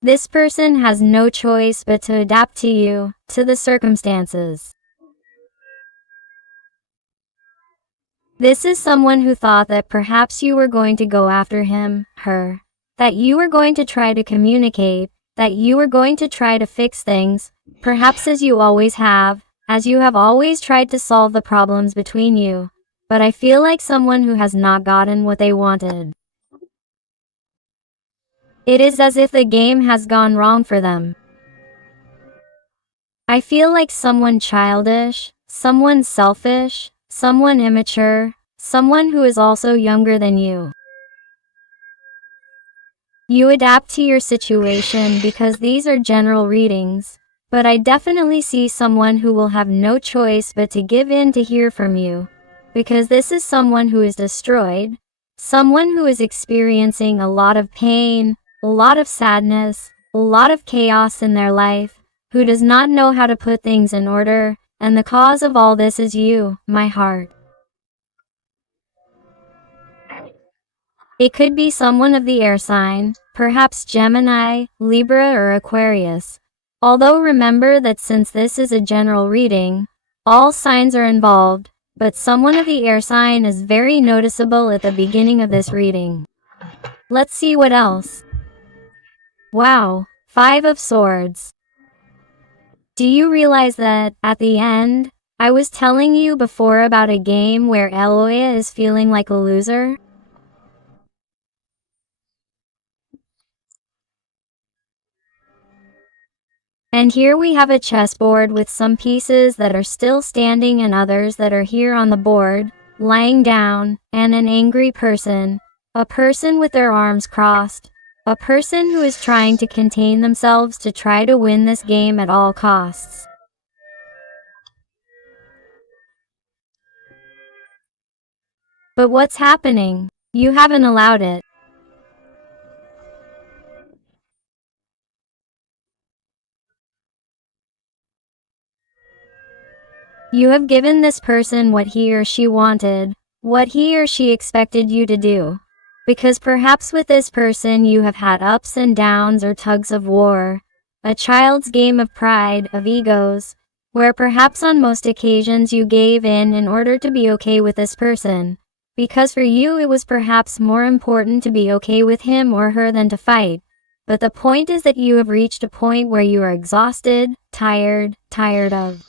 This person has no choice but to adapt to you, to the circumstances. This is someone who thought that perhaps you were going to go after him, her, that you were going to try to communicate, that you were going to try to fix things, perhaps as you always have, as you have always tried to solve the problems between you. But I feel like someone who has not gotten what they wanted. It is as if the game has gone wrong for them. I feel like someone childish, someone selfish, someone immature, someone who is also younger than you. You adapt to your situation because these are general readings, but I definitely see someone who will have no choice but to give in to hear from you, because this is someone who is destroyed, someone who is experiencing a lot of pain, a lot of sadness, a lot of chaos in their life, who does not know how to put things in order, and the cause of all this is you, my heart. It could be someone of the air sign, perhaps Gemini, Libra, or Aquarius. Although remember that since this is a general reading, all signs are involved, but someone of the air sign is very noticeable at the beginning of this reading. Let's see what else. Wow, 5 of Swords. Do you realize that, at the end, I was telling you before about a game where Eloia is feeling like a loser? And here we have a chessboard with some pieces that are still standing and others that are here on the board, lying down, and an angry person, a person with their arms crossed, a person who is trying to contain themselves to try to win this game at all costs. But what's happening? You haven't allowed it. You have given this person what he or she wanted, what he or she expected you to do. Because perhaps with this person you have had ups and downs or tugs of war, a child's game of pride, of egos, where perhaps on most occasions you gave in order to be okay with this person. Because for you it was perhaps more important to be okay with him or her than to fight. But the point is that you have reached a point where you are exhausted, tired of.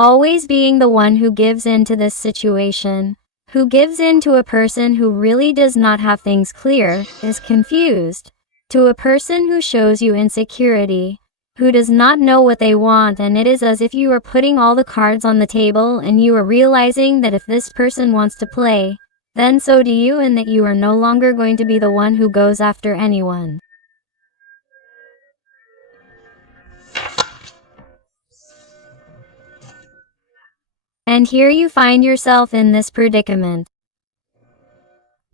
Always being the one who gives in to this situation, who gives in to a person who really does not have things clear, is confused, to a person who shows you insecurity, who does not know what they want, and it is as if you are putting all the cards on the table and you are realizing that if this person wants to play, then so do you, and that you are no longer going to be the one who goes after anyone. And here you find yourself in this predicament.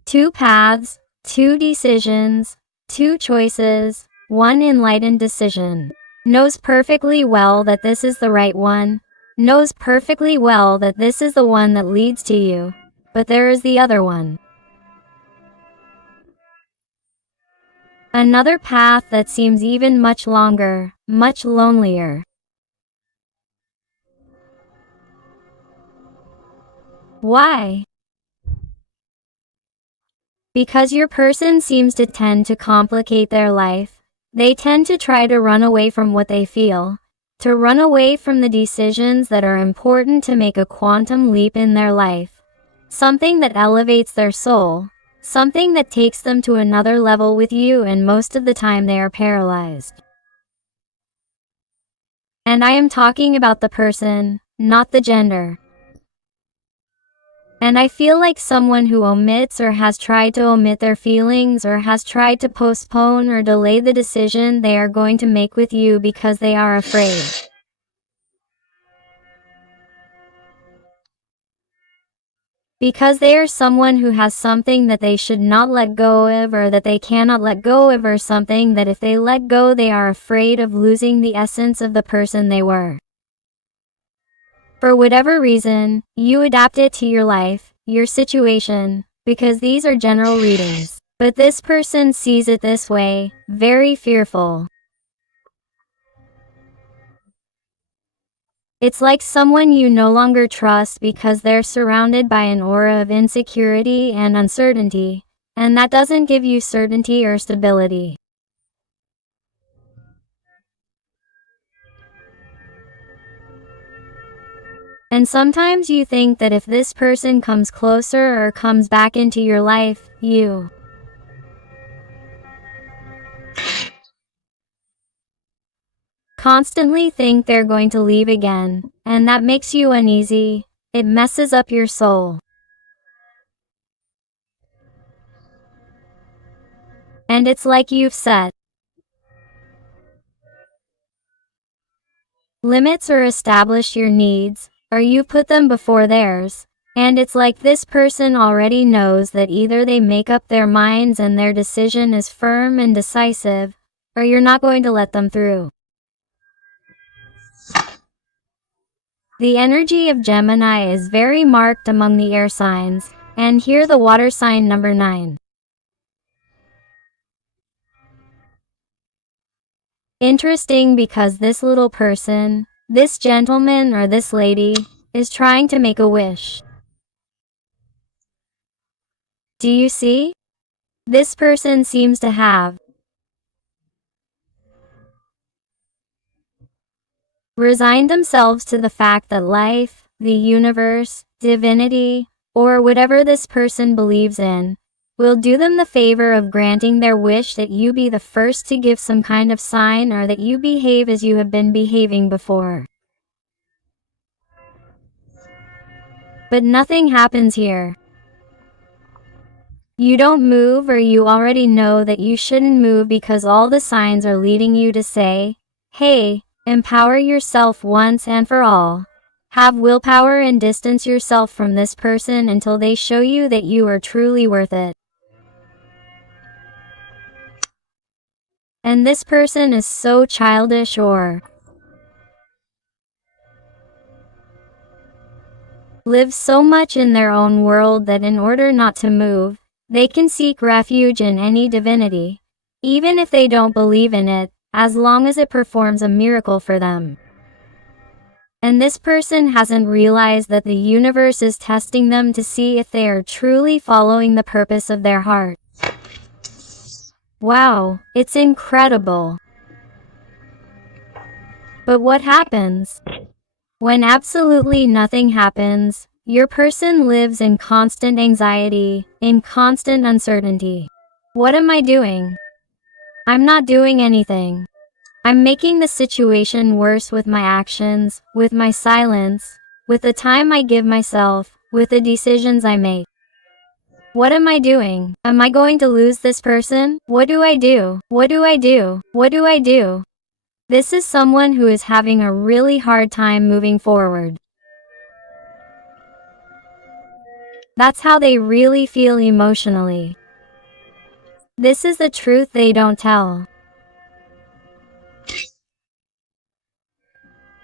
2 paths, 2 decisions, 2 choices, 1 enlightened decision. Knows perfectly well that this is the right one, knows perfectly well that this is the one that leads to you, but there is the other one. Another path that seems even much longer, much lonelier. Why? Because your person seems to tend to complicate their life. They tend to try to run away from what they feel, to run away from the decisions that are important to make a quantum leap in their life. Something that elevates their soul, something that takes them to another level with you, and most of the time they are paralyzed. And I am talking about the person, not the gender. And I feel like someone who omits or has tried to omit their feelings or has tried to postpone or delay the decision they are going to make with you because they are afraid. Because they are someone who has something that they should not let go of, or that they cannot let go of, or something that if they let go they are afraid of losing the essence of the person they were. For whatever reason, you adapt it to your life, your situation, because these are general readings. But this person sees it this way, very fearful. It's like someone you no longer trust because they're surrounded by an aura of insecurity and uncertainty, and that doesn't give you certainty or stability. And sometimes you think that if this person comes closer or comes back into your life, you constantly think they're going to leave again, and that makes you uneasy. It messes up your soul. And it's like you've set limits or established your needs, or you put them before theirs. And it's like this person already knows that either they make up their minds and their decision is firm and decisive, or you're not going to let them through. The energy of Gemini is very marked among the air signs, and here the water sign number 9. Interesting because this little person, this gentleman or this lady, is trying to make a wish. Do you see? This person seems to have resigned themselves to the fact that life, the universe, divinity, or whatever this person believes in, will do them the favor of granting their wish that you be the first to give some kind of sign or that you behave as you have been behaving before. But nothing happens here. You don't move, or you already know that you shouldn't move because all the signs are leading you to say, hey, empower yourself once and for all. Have willpower and distance yourself from this person until they show you that you are truly worth it. And this person is so childish or lives so much in their own world that in order not to move, they can seek refuge in any divinity, even if they don't believe in it, as long as it performs a miracle for them. And this person hasn't realized that the universe is testing them to see if they are truly following the purpose of their heart. Wow, it's incredible. But what happens? When absolutely nothing happens, your person lives in constant anxiety, in constant uncertainty. What am I doing? I'm not doing anything. I'm making the situation worse with my actions, with my silence, with the time I give myself, with the decisions I make. What am I doing? Am I going to lose this person? What do I do? What do I do? What do I do? This is someone who is having a really hard time moving forward. That's how they really feel emotionally. This is the truth they don't tell.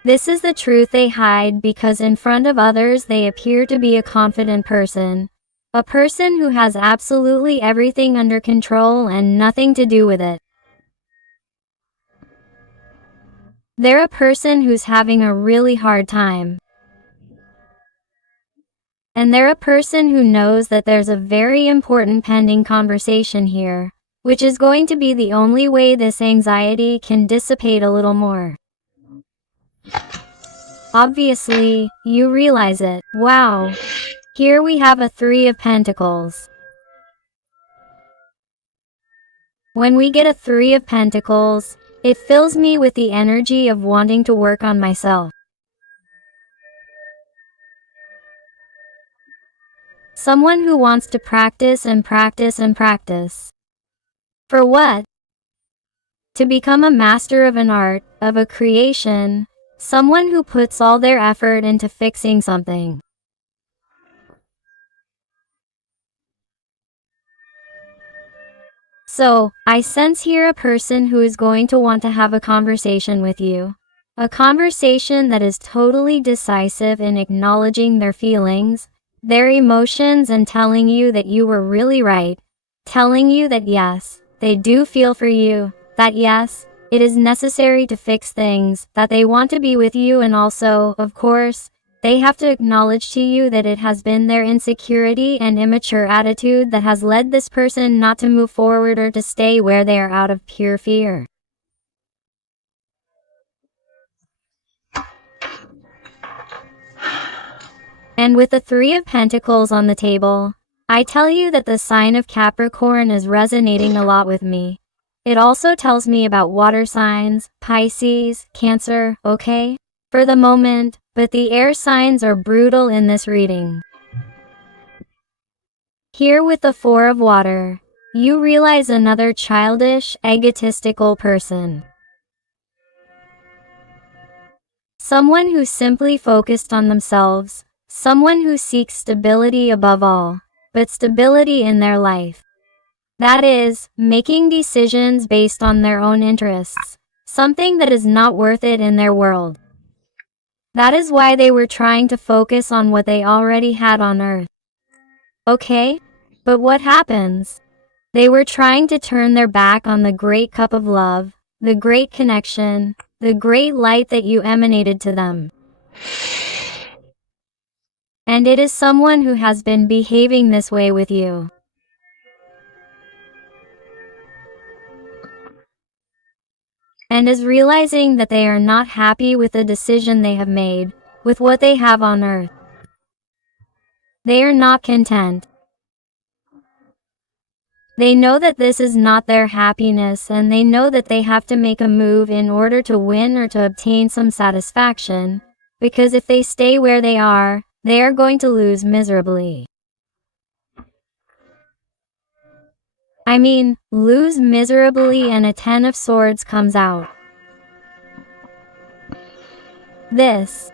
This is the truth they hide because in front of others they appear to be a confident person. A person who has absolutely everything under control and nothing to do with it. They're a person who's having a really hard time. And they're a person who knows that there's a very important pending conversation here, which is going to be the only way this anxiety can dissipate a little more. Obviously, you realize it. Wow. Here we have a 3 of Pentacles. When we get a 3 of Pentacles, it fills me with the energy of wanting to work on myself. Someone who wants to practice and practice and practice. For what? To become a master of an art, of a creation, someone who puts all their effort into fixing something. So, I sense here a person who is going to want to have a conversation with you. A conversation that is totally decisive in acknowledging their feelings, their emotions, and telling you that you were really right. Telling you that yes, they do feel for you, that yes, it is necessary to fix things, that they want to be with you, and also, of course, they have to acknowledge to you that it has been their insecurity and immature attitude that has led this person not to move forward or to stay where they are out of pure fear. And with the Three of Pentacles on the table, I tell you that the sign of Capricorn is resonating a lot with me. It also tells me about water signs, Pisces, Cancer, okay? For the moment, but the air signs are brutal in this reading. Here with the Four of Water, you realize another childish, egotistical person. Someone who simply focused on themselves, someone who seeks stability above all, but stability in their life. That is, making decisions based on their own interests, something that is not worth it in their world. That is why they were trying to focus on what they already had on earth. Okay? But what happens? They were trying to turn their back on the great cup of love, the great connection, the great light that you emanated to them. And it is someone who has been behaving this way with you. And is realizing that they are not happy with the decision they have made, with what they have on earth. They are not content. They know that this is not their happiness, and they know that they have to make a move in order to win or to obtain some satisfaction, because if they stay where they are going to lose miserably. I mean, lose miserably, and a Ten of Swords comes out. This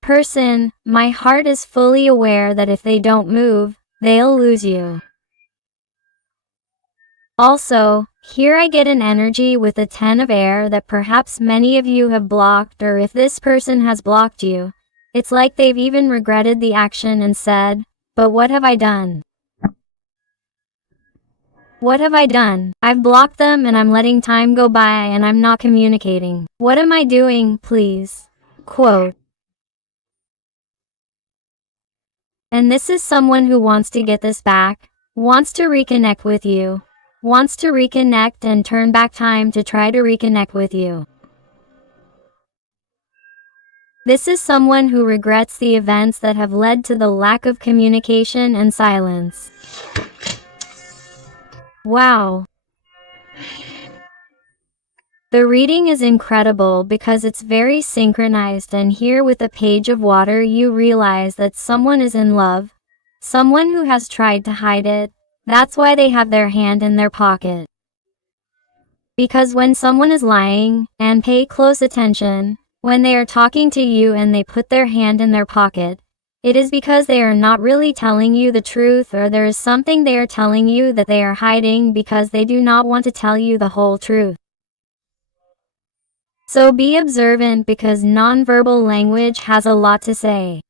person, my heart is fully aware that if they don't move, they'll lose you. Also, here I get an energy with the Ten of Air that perhaps many of you have blocked, or if this person has blocked you, it's like they've even regretted the action and said, but what have I done? What have I done? I've blocked them and I'm letting time go by and I'm not communicating. What am I doing, please? Quote. And this is someone who wants to get this back, wants to reconnect with you, wants to reconnect and turn back time to try to reconnect with you. This is someone who regrets the events that have led to the lack of communication and silence. Wow. The reading is incredible because it's very synchronized, and here with the Page of Water you realize that someone is in love, someone who has tried to hide it. That's why they have their hand in their pocket. Because when someone is lying, and pay close attention, when they are talking to you and they put their hand in their pocket, it is because they are not really telling you the truth, or there is something they are telling you that they are hiding because they do not want to tell you the whole truth. So be observant because nonverbal language has a lot to say.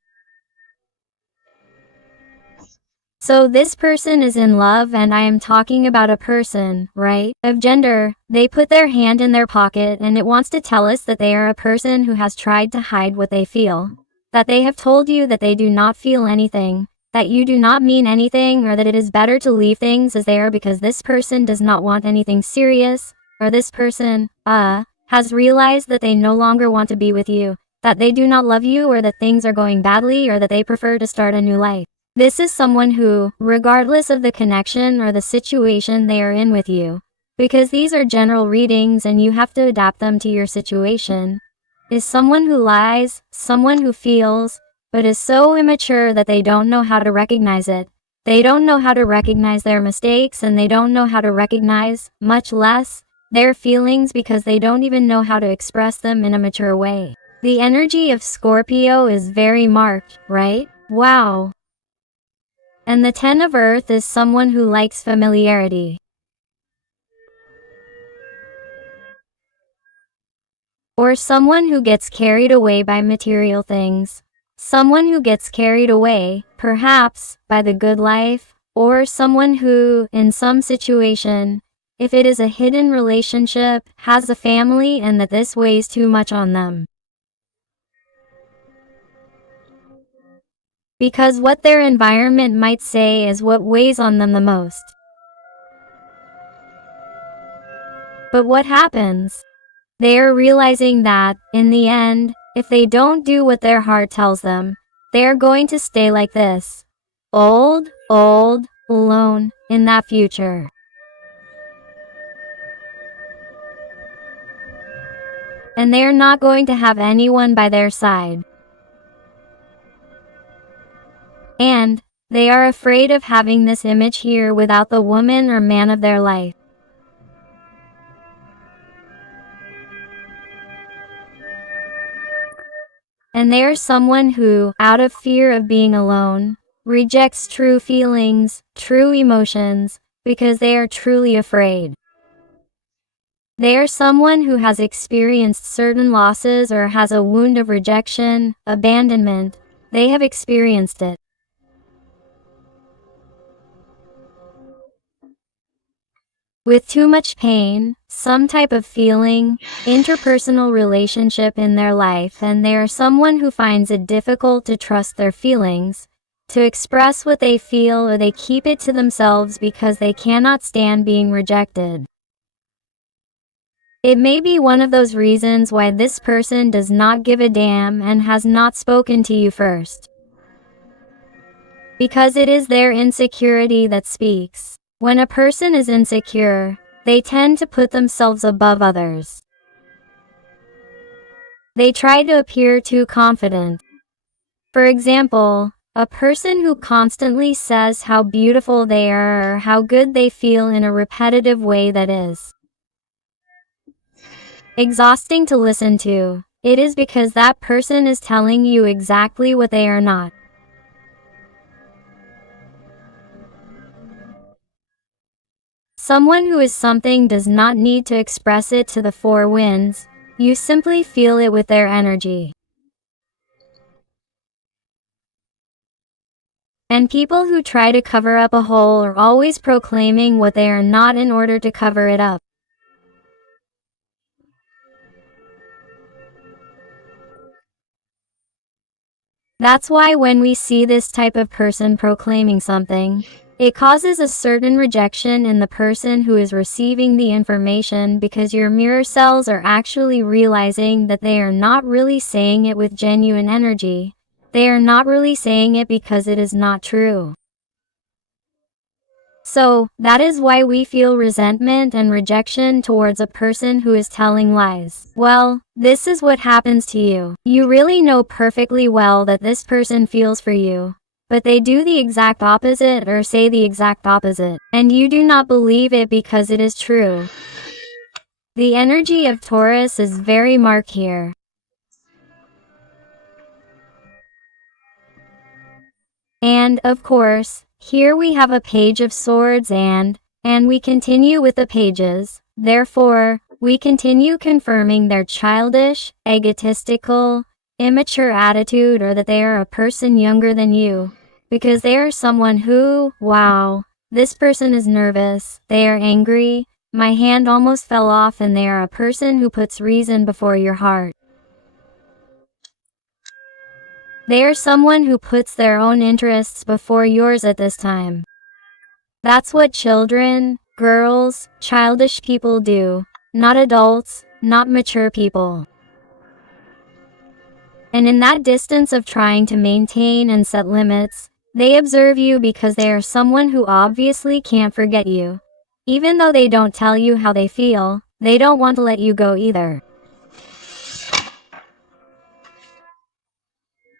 So this person is in love, and I am talking about a person, right, of gender. They put their hand in their pocket, and it wants to tell us that they are a person who has tried to hide what they feel. That they have told you that they do not feel anything, that you do not mean anything, or that it is better to leave things as they are because this person does not want anything serious, or this person, has realized that they no longer want to be with you, that they do not love you, or that things are going badly, or that they prefer to start a new life. This is someone who, regardless of the connection or the situation they are in with you, because these are general readings and you have to adapt them to your situation, is someone who lies, someone who feels, but is so immature that they don't know how to recognize it. They don't know how to recognize their mistakes, and they don't know how to recognize, much less, their feelings, because they don't even know how to express them in a mature way. The energy of Scorpio is very marked, right? Wow. And the Ten of Earth is someone who likes familiarity. or someone who gets carried away by material things. Someone who gets carried away, perhaps, by the good life, or someone who, in some situation, if it is a hidden relationship, has a family and that this weighs too much on them. Because what their environment might say is what weighs on them the most. But what happens? They are realizing that, in the end, if they don't do what their heart tells them, they are going to stay like this. Old, alone, in that future. And they are not going to have anyone by their side. And they are afraid of having this image here without the woman or man of their life. And they are someone who, out of fear of being alone, rejects true feelings, true emotions, because they are truly afraid. They are someone who has experienced certain losses or has a wound of rejection, abandonment. They have experienced it. With too much pain, some type of feeling, interpersonal relationship in their life, and they are someone who finds it difficult to trust their feelings, to express what they feel, or they keep it to themselves because they cannot stand being rejected. It may be one of those reasons why this person does not give a damn and has not spoken to you first. Because it is their insecurity that speaks. When a person is insecure, they tend to put themselves above others. They try to appear too confident. For example, a person who constantly says how beautiful they are or how good they feel in a repetitive way that is exhausting to listen to. It is because that person is telling you exactly what they are not. Someone who is something does not need to express it to the four winds. You simply feel it with their energy. And people who try to cover up a hole are always proclaiming what they are not in order to cover it up. That's why when we see this type of person proclaiming something, it causes a certain rejection in the person who is receiving the information, because your mirror cells are actually realizing that they are not really saying it with genuine energy. They are not really saying it because it is not true. So, that is why we feel resentment and rejection towards a person who is telling lies. Well, this is what happens to you. You really know perfectly well that this person feels for you, but they do the exact opposite or say the exact opposite, and you do not believe it because it is true. The energy of Taurus is very marked here. And, of course, here we have a page of swords and we continue with the pages. Therefore, we continue confirming their childish, egotistical, immature attitude, or that they are a person younger than you. Because they are someone who, wow, this person is nervous, they are angry, my hand almost fell off, and they are a person who puts reason before your heart. They are someone who puts their own interests before yours at this time. That's what children, girls, childish people do, not adults, not mature people. And in that distance of trying to maintain and set limits, they observe you because they are someone who obviously can't forget you. Even though they don't tell you how they feel, they don't want to let you go either.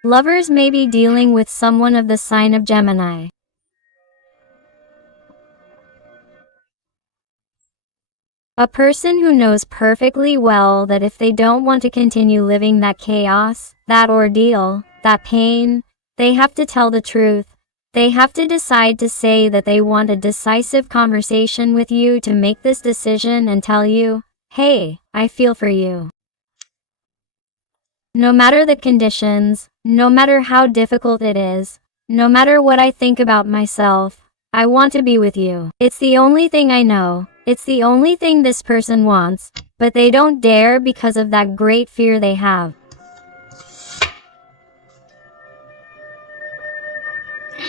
Lovers may be dealing with someone of the sign of Gemini. A person who knows perfectly well that if they don't want to continue living that chaos, that ordeal, that pain, they have to tell the truth. They have to decide to say that they want a decisive conversation with you to make this decision and tell you, hey, I feel for you. No matter the conditions, no matter how difficult it is, no matter what I think about myself, I want to be with you. It's the only thing I know. It's the only thing this person wants, but they don't dare because of that great fear they have.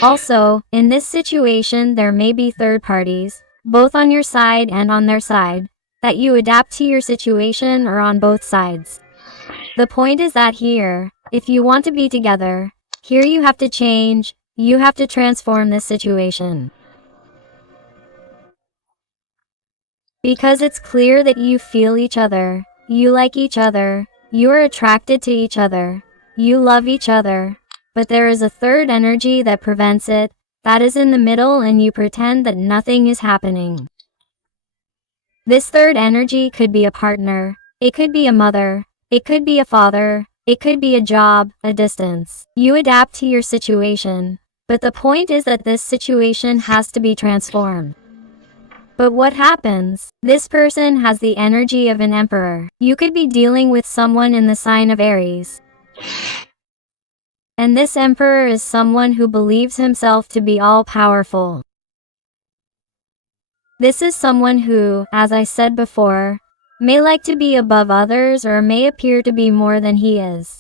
Also, in this situation there may be third parties, both on your side and on their side, that you adapt to your situation or on both sides. The point is that here, if you want to be together, here you have to change, you have to transform this situation. Because it's clear that you feel each other, you like each other, you are attracted to each other, you love each other, but there is a third energy that prevents it, that is in the middle and you pretend that nothing is happening. This third energy could be a partner, it could be a mother, it could be a father, it could be a job, a distance. You adapt to your situation, but the point is that this situation has to be transformed. But what happens? This person has the energy of an emperor. You could be dealing with someone in the sign of Aries. And this emperor is someone who believes himself to be all-powerful. This is someone who, as I said before, may like to be above others or may appear to be more than he is.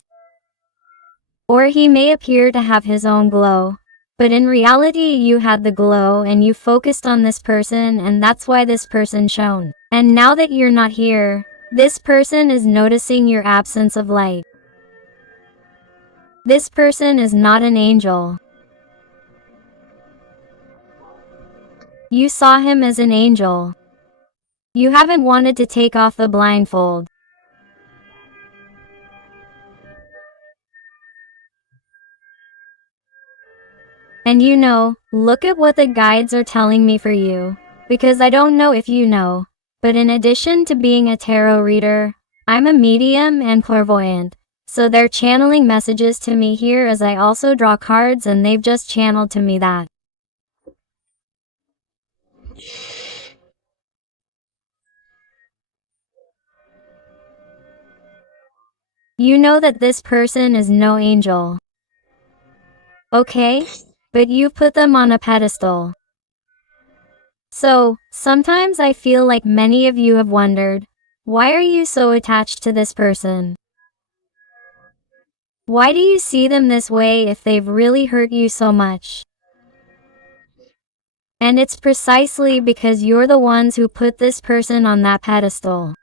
Or he may appear to have his own glow. But in reality you had the glow and you focused on this person and that's why this person shone. And now that you're not here, this person is noticing your absence of light. This person is not an angel. You saw him as an angel. You haven't wanted to take off the blindfold. And you know, look at what the guides are telling me for you, because I don't know if you know, but in addition to being a tarot reader, I'm a medium and clairvoyant, so they're channeling messages to me here as I also draw cards and they've just channeled to me that. You know that this person is no angel. Okay? But you've put them on a pedestal. So, sometimes I feel like many of you have wondered, why are you so attached to this person? Why do you see them this way if they've really hurt you so much? And it's precisely because you're the ones who put this person on that pedestal.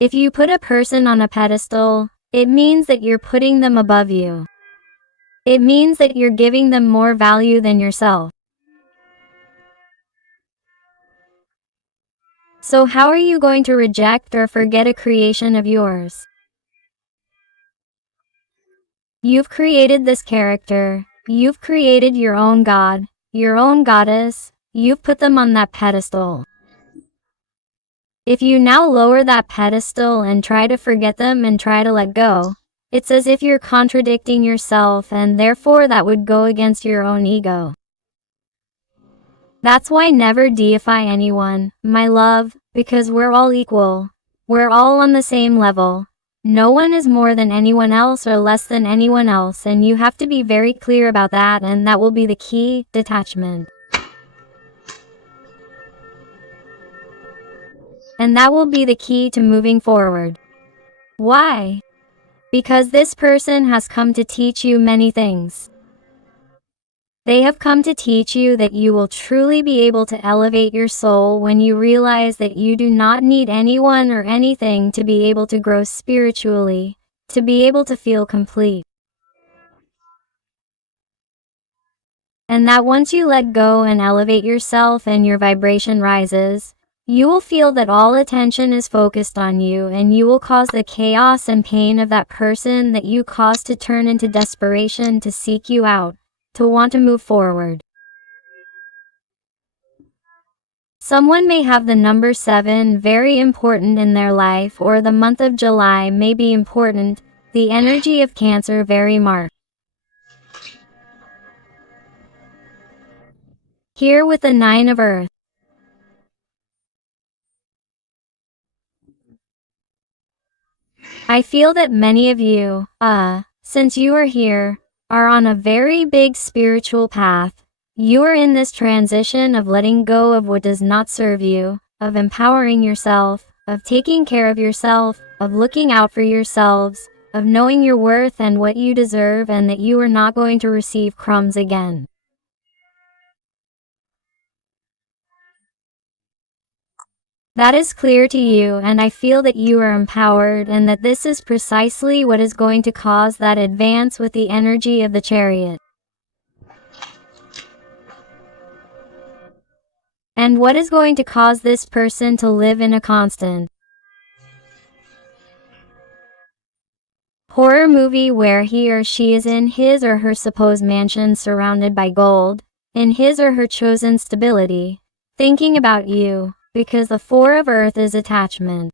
If you put a person on a pedestal, it means that you're putting them above you. It means that you're giving them more value than yourself. So how are you going to reject or forget a creation of yours? You've created this character, you've created your own god, your own goddess, you've put them on that pedestal. If you now lower that pedestal and try to forget them and try to let go, it's as if you're contradicting yourself and therefore that would go against your own ego. That's why never deify anyone, my love, because we're all equal. We're all on the same level. No one is more than anyone else or less than anyone else, and you have to be very clear about that, and that will be the key, detachment. And that will be the key to moving forward. Why? Because this person has come to teach you many things. They have come to teach you that you will truly be able to elevate your soul when you realize that you do not need anyone or anything to be able to grow spiritually, to be able to feel complete. And that once you let go and elevate yourself and your vibration rises, you will feel that all attention is focused on you and you will cause the chaos and pain of that person that you caused to turn into desperation to seek you out, to want to move forward. Someone may have the number 7 very important in their life, or the month of July may be important, the energy of Cancer very marked. Here with the 9 of Earth. I feel that many of you, since you are here, are on a very big spiritual path. You are in this transition of letting go of what does not serve you, of empowering yourself, of taking care of yourself, of looking out for yourselves, of knowing your worth and what you deserve, and that you are not going to receive crumbs again. That is clear to you, and I feel that you are empowered and that this is precisely what is going to cause that advance with the energy of the Chariot. And what is going to cause this person to live in a constant horror movie where he or she is in his or her supposed mansion surrounded by gold, in his or her chosen stability, thinking about you, because the Four of Earth is attachment.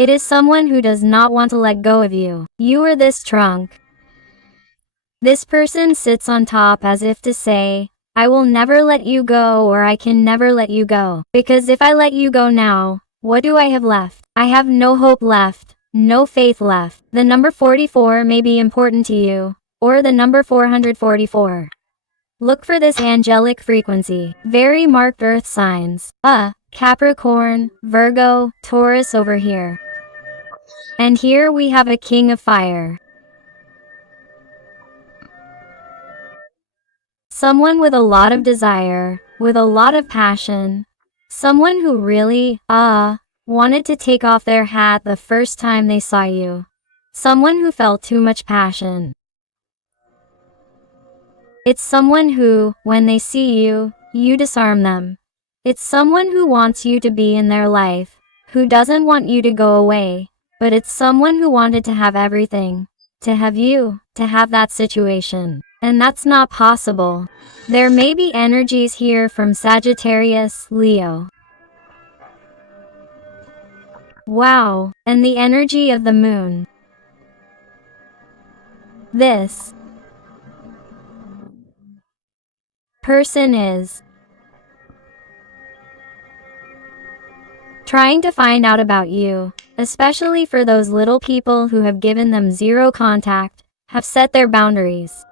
It is someone who does not want to let go of you. You are this trunk. This person sits on top as if to say, I will never let you go, or I can never let you go. Because if I let you go now, what do I have left? I have no hope left, no faith left. The number 44 may be important to you, or the number 444. Look for this angelic frequency. Very marked earth signs. Capricorn, Virgo, Taurus over here. And here we have a king of fire. Someone with a lot of desire, with a lot of passion. Someone who really, wanted to take off their hat the first time they saw you. Someone who felt too much passion. It's someone who, when they see you, you disarm them. It's someone who wants you to be in their life, who doesn't want you to go away, but it's someone who wanted to have everything, to have you, to have that situation. And that's not possible. There may be energies here from Sagittarius, Leo. Wow, and the energy of the moon. This person is trying to find out about you, especially for those little people who have given them zero contact, have set their boundaries.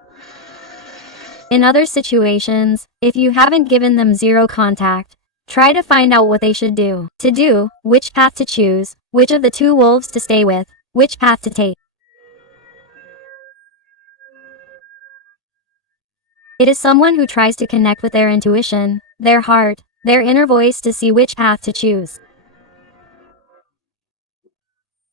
In other situations, if you haven't given them zero contact, try to find out what they should do, which path to choose, which of the two wolves to stay with, which path to take. It is someone who tries to connect with their intuition, their heart, their inner voice to see which path to choose.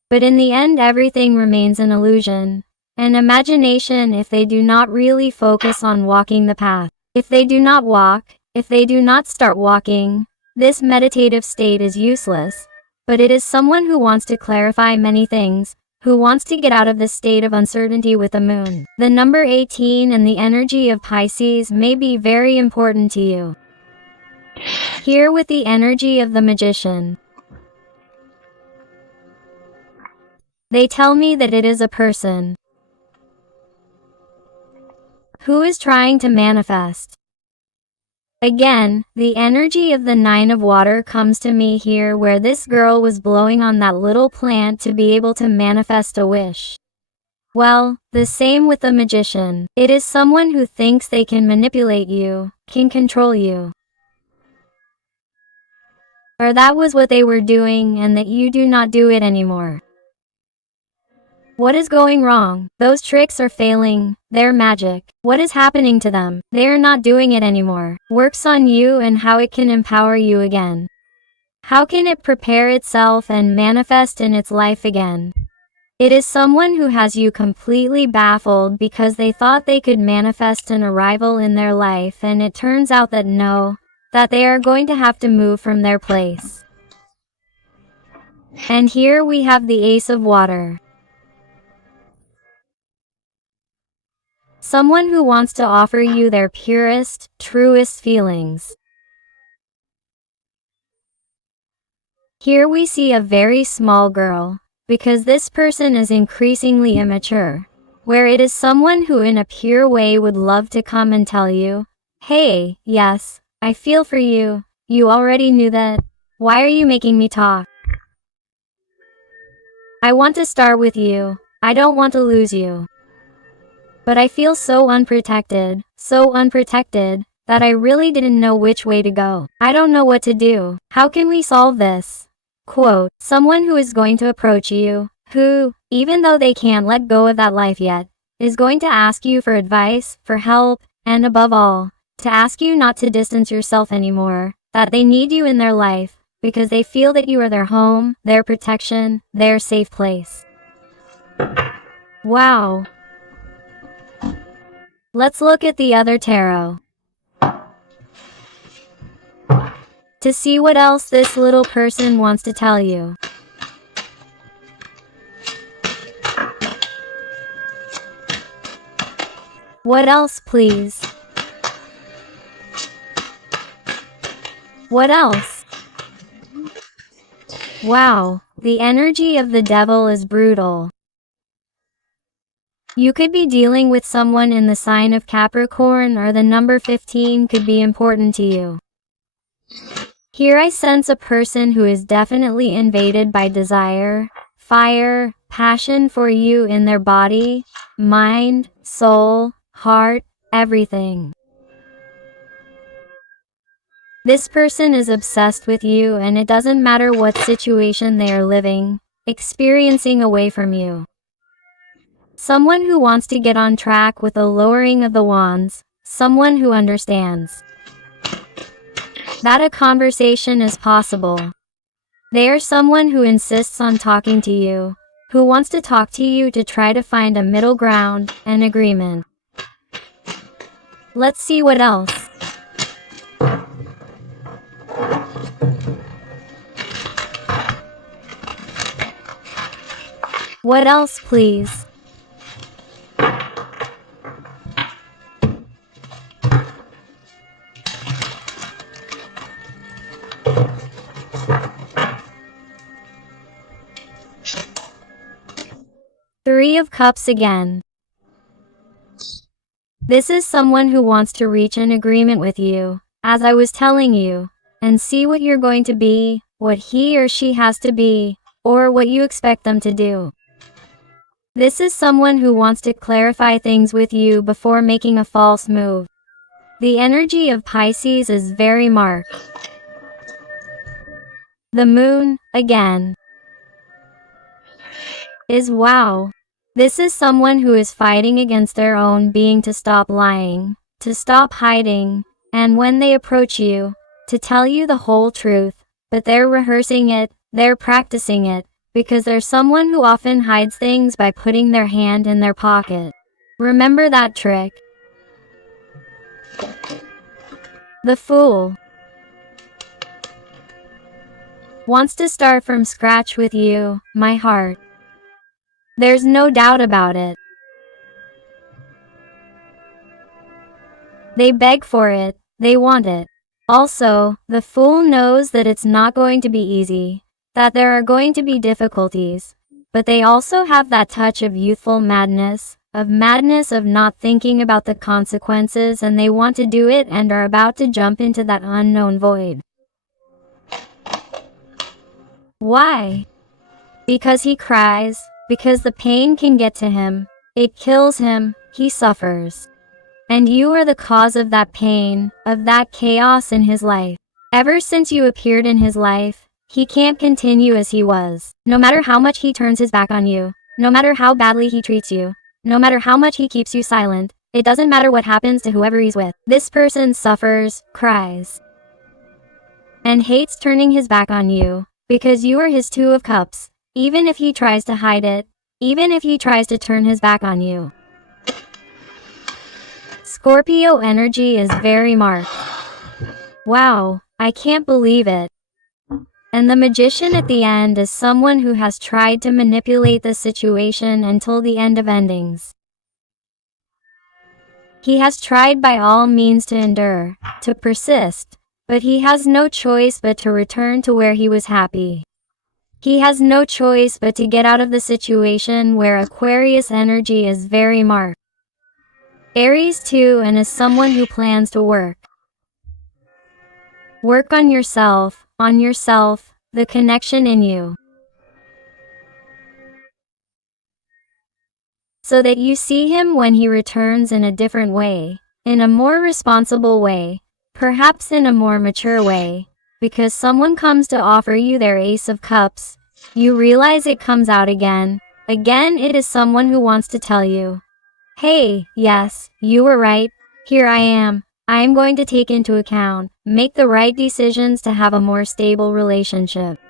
But in the end, everything remains an illusion, an imagination if they do not really focus on walking the path. If they do not walk, if they do not start walking, this meditative state is useless. But it is someone who wants to clarify many things, who wants to get out of this state of uncertainty with the moon. The number 18 and the energy of Pisces may be very important to you. Here with the energy of the Magician. They tell me that it is a person who is trying to manifest. Again, the energy of the Nine of Water comes to me here, where this girl was blowing on that little plant to be able to manifest a wish. Well, the same with the Magician. It is someone who thinks they can manipulate you, can control you. Or that was what they were doing, and that you do not do it anymore. What is going wrong? Those tricks are failing, they're magic. What is happening to them? They are not doing it anymore. Works on you and how it can empower you again. How can it prepare itself and manifest in its life again? It is someone who has you completely baffled because they thought they could manifest an arrival in their life, and it turns out that no, that they are going to have to move from their place. And here we have the Ace of Water. Someone who wants to offer you their purest, truest feelings. Here we see a very small girl, because this person is increasingly immature, where it is someone who in a pure way would love to come and tell you, hey, yes, I feel for you, you already knew that, why are you making me talk? I want to start with you. I don't want to lose you. But I feel so unprotected, that I really didn't know which way to go. I don't know what to do. How can we solve this? Quote, someone who is going to approach you, who, even though they can't let go of that life yet, is going to ask you for advice, for help, and above all, to ask you not to distance yourself anymore, that they need you in their life, because they feel that you are their home, their protection, their safe place. Wow. Let's look at the other tarot. To see what else this little person wants to tell you. What else, please? What else? Wow, the energy of the devil is brutal. You could be dealing with someone in the sign of Capricorn, or the number 15 could be important to you. Here I sense a person who is definitely invaded by desire, fire, passion for you in their body, mind, soul, heart, everything. This person is obsessed with you, and it doesn't matter what situation they are living, experiencing away from you. Someone who wants to get on track with a lowering of the wands, someone who understands that a conversation is possible. They are someone who insists on talking to you, who wants to talk to you to try to find a middle ground, an agreement. Let's see what else. What else, please? Three of Cups again. This is someone who wants to reach an agreement with you, as I was telling you, and see what you're going to be, what he or she has to be, or what you expect them to do. This is someone who wants to clarify things with you before making a false move. The energy of Pisces is very marked. The moon, again, is wow. This is someone who is fighting against their own being to stop lying, to stop hiding, and when they approach you, to tell you the whole truth, but they're rehearsing it, they're practicing it, because they're someone who often hides things by putting their hand in their pocket. Remember that trick. The Fool wants to start from scratch with you, my heart. There's no doubt about it. They beg for it, they want it. Also, the Fool knows that it's not going to be easy, that there are going to be difficulties, but they also have that touch of youthful madness of not thinking about the consequences, and they want to do it and are about to jump into that unknown void. Why? Because he cries, because the pain can get to him, it kills him, he suffers. And you are the cause of that pain, of that chaos in his life. Ever since you appeared in his life, he can't continue as he was. No matter how much he turns his back on you, no matter how badly he treats you, no matter how much he keeps you silent, it doesn't matter what happens to whoever he's with. This person suffers, cries, and hates turning his back on you, because you are his Two of Cups, even if he tries to hide it, even if he tries to turn his back on you. Scorpio energy is very marked. Wow, I can't believe it. And the Magician at the end is someone who has tried to manipulate the situation until the end of endings. He has tried by all means to endure, to persist, but he has no choice but to return to where he was happy. He has no choice but to get out of the situation where Aquarius energy is very marked. Aries too, and is someone who plans to work. Work on yourself, the connection in you. so that you see him when he returns in a different way, in a more responsible way, perhaps in a more mature way, because someone comes to offer you their Ace of Cups. You realize it comes out again. Again, it is someone who wants to tell you, hey, yes, you were right. Here I am. I am going to take into account, make the right decisions to have a more stable relationship.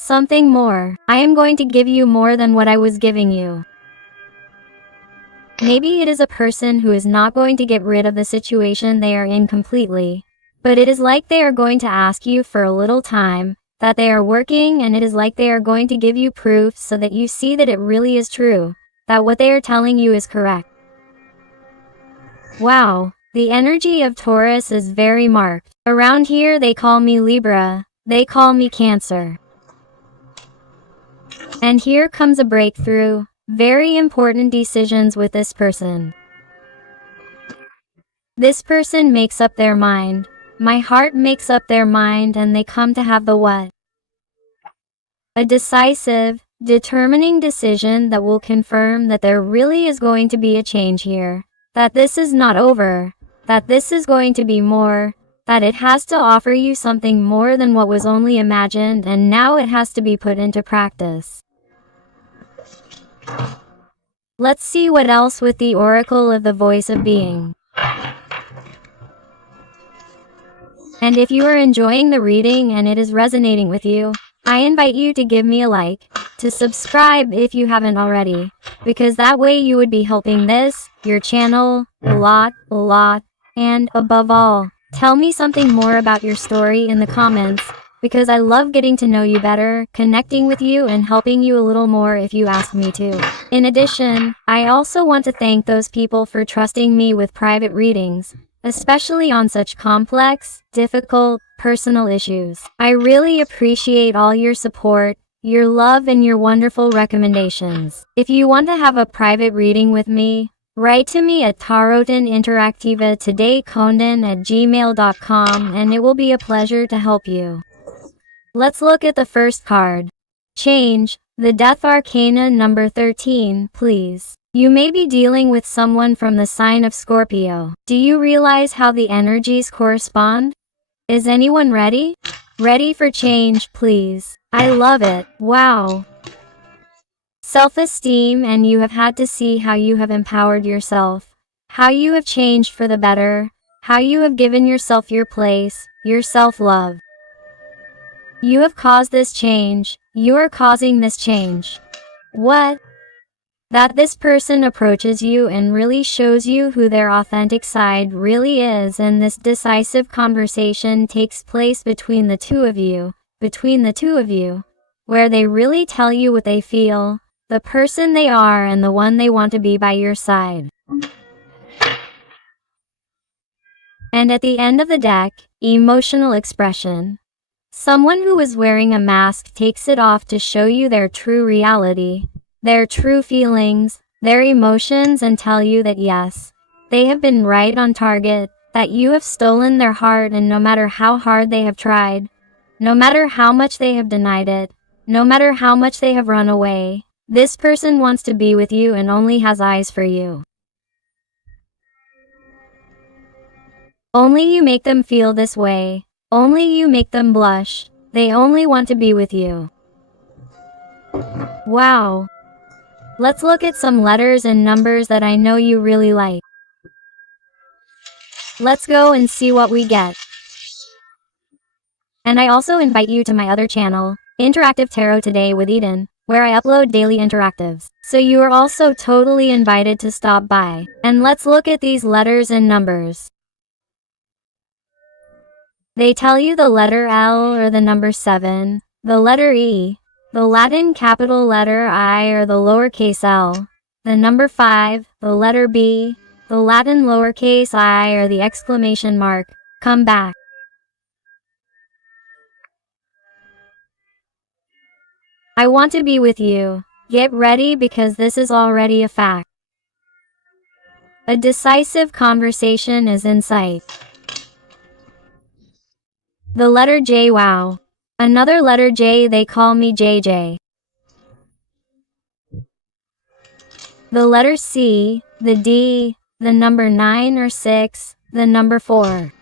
Something more. I am going to give you more than what I was giving you. Maybe it is a person who is not going to get rid of the situation they are in completely, but it is like they are going to ask you for a little time, that they are working, and it is like they are going to give you proof so that you see that it really is true, that what they are telling you is correct. Wow, the energy of Taurus is very marked. Around here they call me Libra, they call me Cancer. And here comes a breakthrough, very important decisions with this person. This person makes up their mind. My heart makes up their mind, and they come to have the what? A decisive, determining decision that will confirm that there really is going to be a change here. That this is not over, that this is going to be more, that it has to offer you something more than what was only imagined, and now it has to be put into practice. Let's see what else with the Oracle of the Voice of Being. And if you are enjoying the reading and it is resonating with you, I invite you to give me a like, to subscribe if you haven't already, because that way you would be helping this, your channel, a lot, and above all, tell me something more about your story in the comments, because I love getting to know you better, connecting with you, and helping you a little more if you ask me to. In addition, I also want to thank those people for trusting me with private readings, especially on such complex, difficult, personal issues. I really appreciate all your support, your love, and your wonderful recommendations. If you want to have a private reading with me, write to me at tarotinteractiva@gmail.com, and it will be a pleasure to help you. Let's look at the first card. Change, the Death Arcana number 13, please. You may be dealing with someone from the sign of Scorpio. Do you realize how the energies correspond? Is anyone ready? Ready for change, please. I love it. Wow. Self-esteem, and you have had to see how you have empowered yourself, how you have changed for the better, how you have given yourself your place, your self-love. You have caused this change. You are causing this change. What? That this person approaches you and really shows you who their authentic side really is, and this decisive conversation takes place between the two of you, where they really tell you what they feel, the person they are, and the one they want to be by your side. And at the end of the deck, emotional expression. Someone who is wearing a mask takes it off to show you their true reality, their true feelings, their emotions, and tell you that yes, they have been right on target, that you have stolen their heart, and no matter how hard they have tried, no matter how much they have denied it, no matter how much they have run away, this person wants to be with you and only has eyes for you. Only you make them feel this way. Only you make them blush. They only want to be with you. Wow. Let's look at some letters and numbers that I know you really like. Let's go and see what we get. And I also invite you to my other channel, Interactive Tarot Today with Eden, where I upload daily interactives. So you are also totally invited to stop by. And let's look at these letters and numbers. They tell you the letter L or the number 7, the letter E, the Latin capital letter I or the lowercase l, the number 5, the letter B, the Latin lowercase I or the exclamation mark, come back. I want to be with you. Get ready, because this is already a fact. A decisive conversation is in sight. The letter J, wow. Another letter J, they call me JJ. the letter C, the D, the number 9 or 6, the number 4.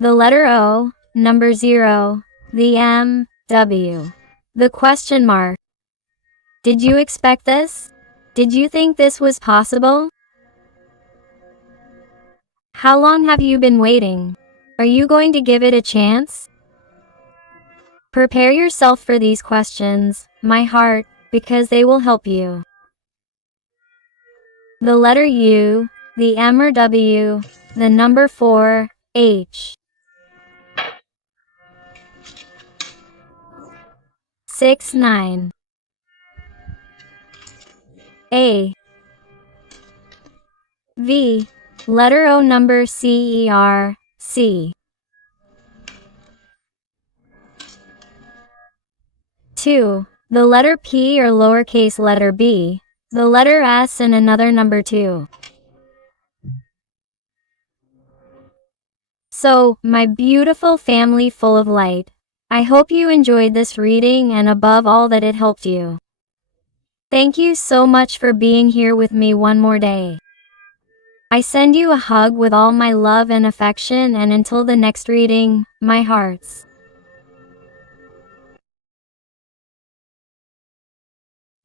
The letter O, number 0, the M, W. The question mark. Did you expect this? Did you think this was possible? How long have you been waiting? Are you going to give it a chance? Prepare yourself for these questions, my heart, because they will help you. The letter U, the M or W, the number 4, H. 6, 9. A. V. Letter O, number CER, C. 2. The letter P or lowercase letter b, the letter S and another number 2. So, my beautiful family full of light, I hope you enjoyed this reading and above all that it helped you. Thank you so much for being here with me one more day. I send you a hug with all my love and affection, and until the next reading, my hearts.